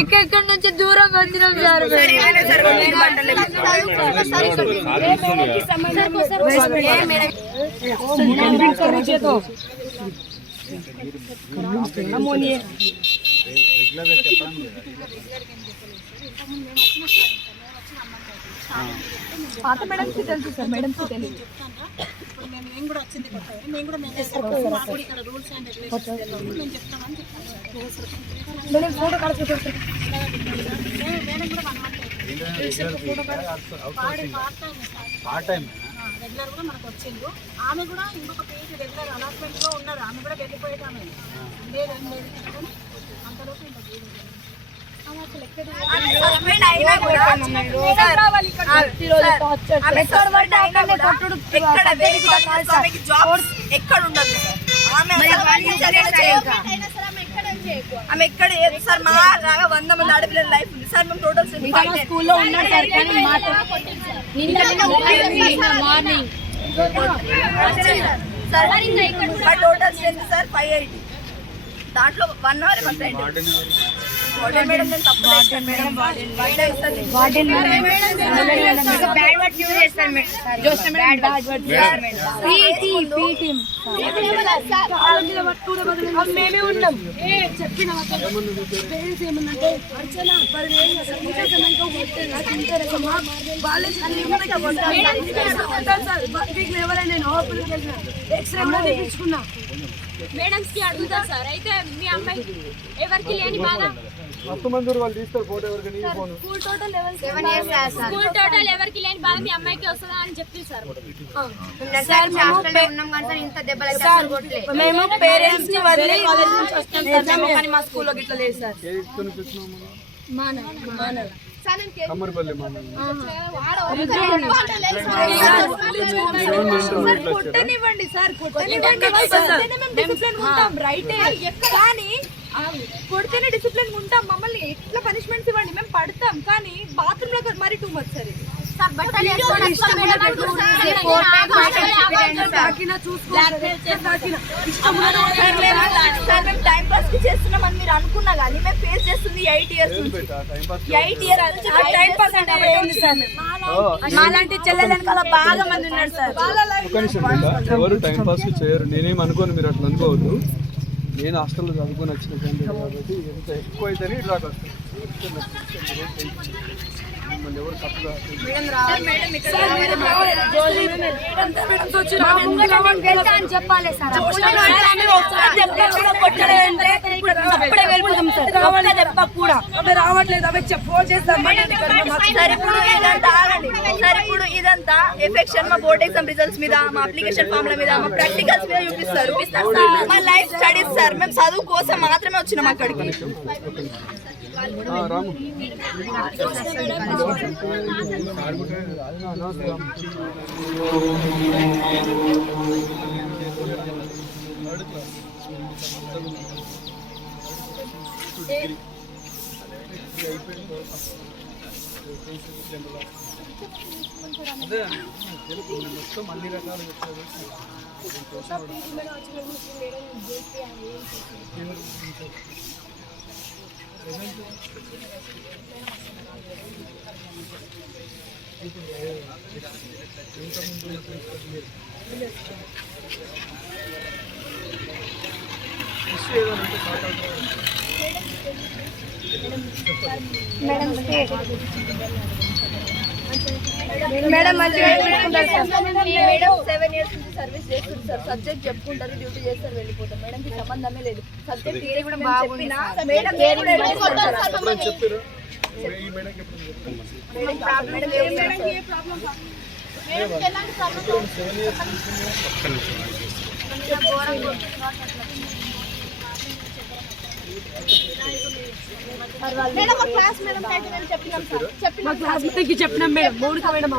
ఎక్కడి నుంచి దూరంగా వచ్చినాం సార్. పాత మేడంకి తెలుసు సార్, మేడంకి తెలియదు. మేము కూడా వచ్చింది మేము కూడా ఇక్కడ రూల్స్ అండ్ రెగ్యులేషన్స్ మేము చెప్తామని చెప్తాను రెగ్యులర్ కూడా మనకు వచ్చిండు. ఆమె కూడా ఇంకొక పేజ్ రెగ్యులర్ అలాట్మెంట్ లో ఉన్నారు. ఆమె కూడా వెళ్ళిపోయేటామె లేదని లేదు అంతలోపు ఇంకా ఎక్కడ ఉండదు ఆమె ఎక్కడ సార్. మా రాగా 100 మంది ఆడపిల్లల లైఫ్ ఉంది సార్. మేము టోటల్ స్కూల్లో ఉన్నాం సార్. Total strength sir 580. దాంట్లో 1 అవర్ మేడం నేను తప్పు మేడం మేమే ఉన్నాం. చెప్పిన ఏమన్నంటే ఎవరైనా ఎక్స్రే తెప్పించుకున్నా మేడమ్స్ కి అడుగుతా సార్. అయితే మీ అమ్మాయి ఎవరికి లేని బాధ స్కూల్ టోటల్ ఎవరికి లేని బాధ మీ అమ్మాయికి వస్తుందా అని చెప్తే సార్. మేము పేరెంట్స్ ని వదిలి కాలేజ్ నుంచి వస్తాం సార్. కానీ మా స్కూల్లో గిట్లా లేదు సార్. కొట్టనివ్వండి సార్, రైటే. కానీ కొడితేనే డిసిప్లిన్ ఉంటాం. మమ్మల్ని ఎట్లా పనిష్మెంట్స్ ఇవ్వండి, మేము పడతాం. కానీ బాత్రూమ్ లో మరి too much sir. Time pass కి చేస్తున్నామని మీరు అనుకున్నా కానీ మేము ఫేస్ చేస్తుంది 8 years నుంచి. 8 years టైం పాస్ అంటే ఏంది సార్? మాలాంటి చెల్లెలు వెనకాల బాగా మంది ఉన్నారు సార్. ఎవరు టైం పాస్ చేయరు. నేనేం అనుకోను, మీరు అట్లా అనుకోవద్దు. నేను హాస్టల్లో చదువుకొని వచ్చిన కాబట్టి ఎంత ఎక్కువ అయితేనే ఇట్లా వస్తాను. మిమ్మల్ని ఎవరు తప్పుగా చెప్పాలి సార్. రావట్లేదు అవి ఫోన్ చేస్తాం. ఇప్పుడు ఇదంతా ఎఫెక్షన్ మా బోర్డ్ ఎగ్జామ్ రిజల్ట్స్ మీద, మా అప్లికేషన్ ఫామ్ల మీద, మా ప్రాక్టికల్స్ మీద చూపిస్తారు. మా లైఫ్ స్టడీస్ సార్. మేము చదువు కోసం మాత్రమే వచ్చినాం అక్కడికి. రాము అదే మొత్తం అన్ని రకాలు మేడం మంచిగా మేడం 7 years నుంచి సర్వీస్ చేస్తుంది సార్. సబ్జెక్ట్ చెప్పుకుంటారు, డ్యూటీ చేస్తారు, వెళ్ళిపోతారు. మేడం కి సంబంధమే లేదు. సబ్జెక్ట్ థియరీ కూడా బాగుంది. మేడం చెప్పినాం మేడం. మౌనిక మేడం